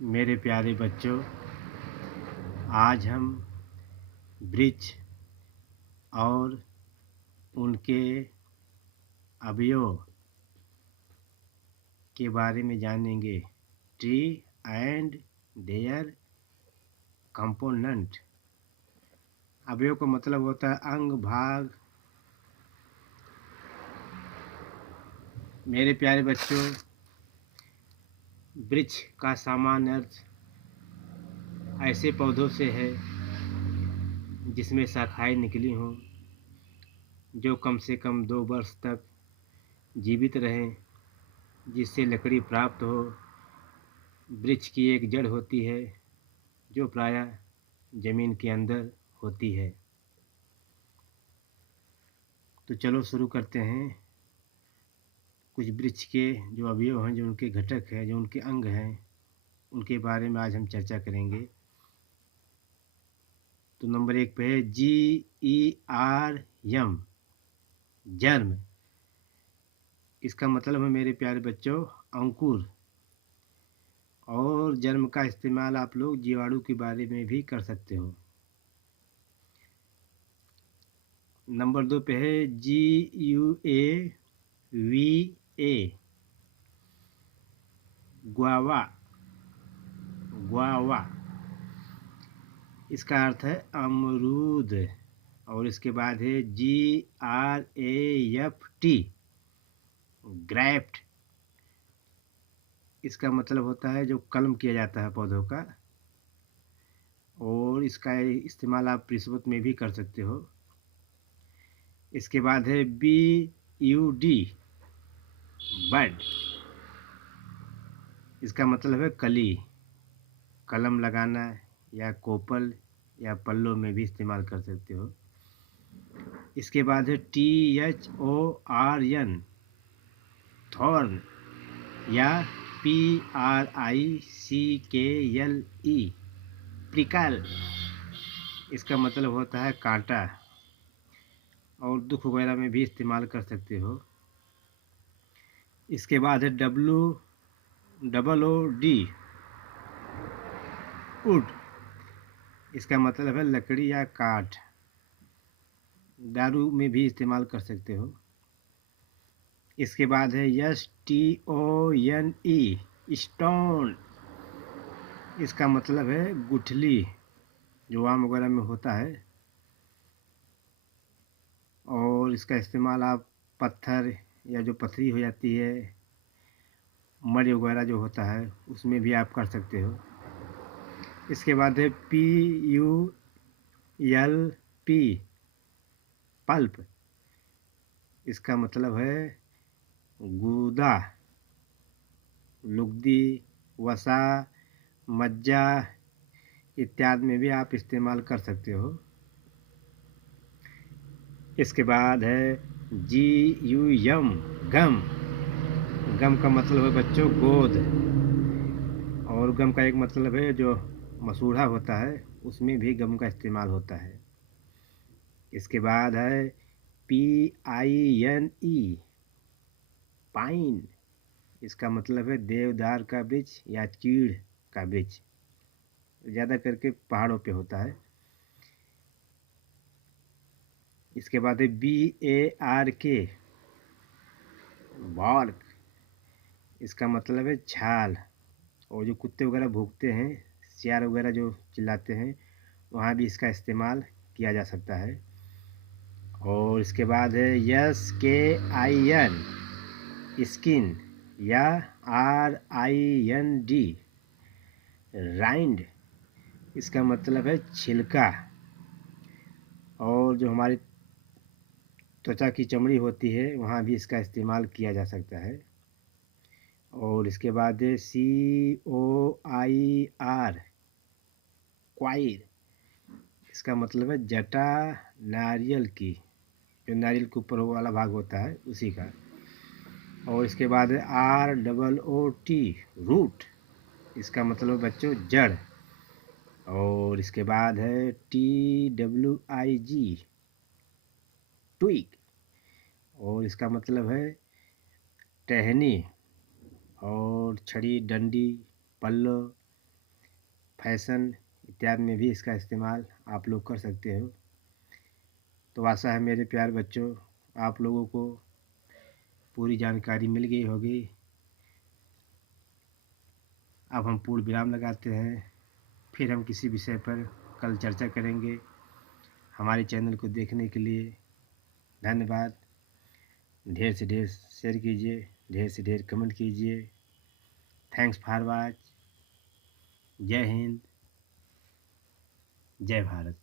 मेरे प्यारे बच्चों, आज हम वृक्ष और उनके अवयव के बारे में जानेंगे। Tree and their component. अवयव का मतलब होता है अंग, भाग। मेरे प्यारे बच्चों, वृक्ष का सामान्य अर्थ ऐसे पौधों से है जिसमें शाखाएं निकली हों, जो कम से कम 2 वर्ष तक जीवित रहें, जिससे लकड़ी प्राप्त हो। वृक्ष की एक जड़ होती है जो प्रायः जमीन के अंदर होती है। तो चलो शुरू करते हैं। कुछ वृक्ष के जो अवयव हैं, जो उनके घटक हैं, जो उनके अंग हैं, उनके बारे में आज हम चर्चा करेंगे। तो नंबर 1 पे है GERM, जर्म। इसका मतलब है मेरे प्यारे बच्चों अंकुर। और जर्म का इस्तेमाल आप लोग जीवाणु के बारे में भी कर सकते हो। नंबर 2 पे है GUAVA, ग्वावा। ग्वावा इसका अर्थ है अमरूद। और इसके बाद है GRAFT, ग्रैफ्ट। इसका मतलब होता है जो कलम किया जाता है पौधों का। और इसका इस्तेमाल आप रिश्वत में भी कर सकते हो। इसके बाद है BUD, बड। इसका मतलब है कली। कलम लगाना या कोपल या पल्लों में भी इस्तेमाल कर सकते हो। इसके बाद है THORN, थॉर्न। या PRICKLE, प्रिकल। इसका मतलब होता है कांटा। और दुख वगैरह में भी इस्तेमाल कर सकते हो। इसके बाद है WOOD, वुड। इसका मतलब है लकड़ी या काठ। दारू में भी इस्तेमाल कर सकते हो। इसके बाद है STONE, स्टोन। इसका मतलब है गुठली, जो आम वगैरह में होता है। और इसका इस्तेमाल आप पत्थर या जो पथरी हो जाती है, मड वगैरह जो होता है, उसमें भी आप कर सकते हो। इसके बाद है PULP, पल्प। इसका मतलब है गूदा, लुगदी, वसा, मज्जा इत्यादि में भी आप इस्तेमाल कर सकते हो। इसके बाद है GUM, गम। गम का मतलब है बच्चों गोद। और गम का एक मतलब है जो मसूड़ा होता है, उसमें भी गम का इस्तेमाल होता है। इसके बाद है PINE, पाइन। इसका मतलब है देवदार का वृक्ष या चीड़ का वृक्ष। ज़्यादा करके पहाड़ों पे होता है। इसके बाद है BARK, बार्क। इसका मतलब है छाल। और जो कुत्ते वगैरह भौंकते हैं, सियार वगैरह जो चिल्लाते हैं, वहाँ भी इसका इस्तेमाल किया जा सकता है। और इसके बाद है SKIN, स्किन। या RIND, राइंड। इसका मतलब है छिलका। और जो हमारी त्वचा की चमड़ी होती है, वहाँ भी इसका इस्तेमाल किया जा सकता है। और इसके बाद है COIR, क्वाइर। इसका मतलब है जटा नारियल की, जो नारियल के ऊपर वाला भाग होता है उसी का। और इसके बाद है ROOT, रूट। इसका मतलब बच्चों जड़। और इसके बाद है TWIG, ट्विग। और इसका मतलब है टहनी। और छड़ी, डंडी, पल्लो फैशन इत्यादि में भी इसका इस्तेमाल आप लोग कर सकते हो। तो आशा है मेरे प्यारे बच्चों, आप लोगों को पूरी जानकारी मिल गई होगी। अब हम पूर्ण विराम लगाते हैं, फिर हम किसी विषय पर कल चर्चा करेंगे। हमारे चैनल को देखने के लिए धन्यवाद। ढेर से ढेर शेयर कीजिए, ढेर से ढेर कमेंट कीजिए। Thanks for watch. जय हिंद, जय भारत।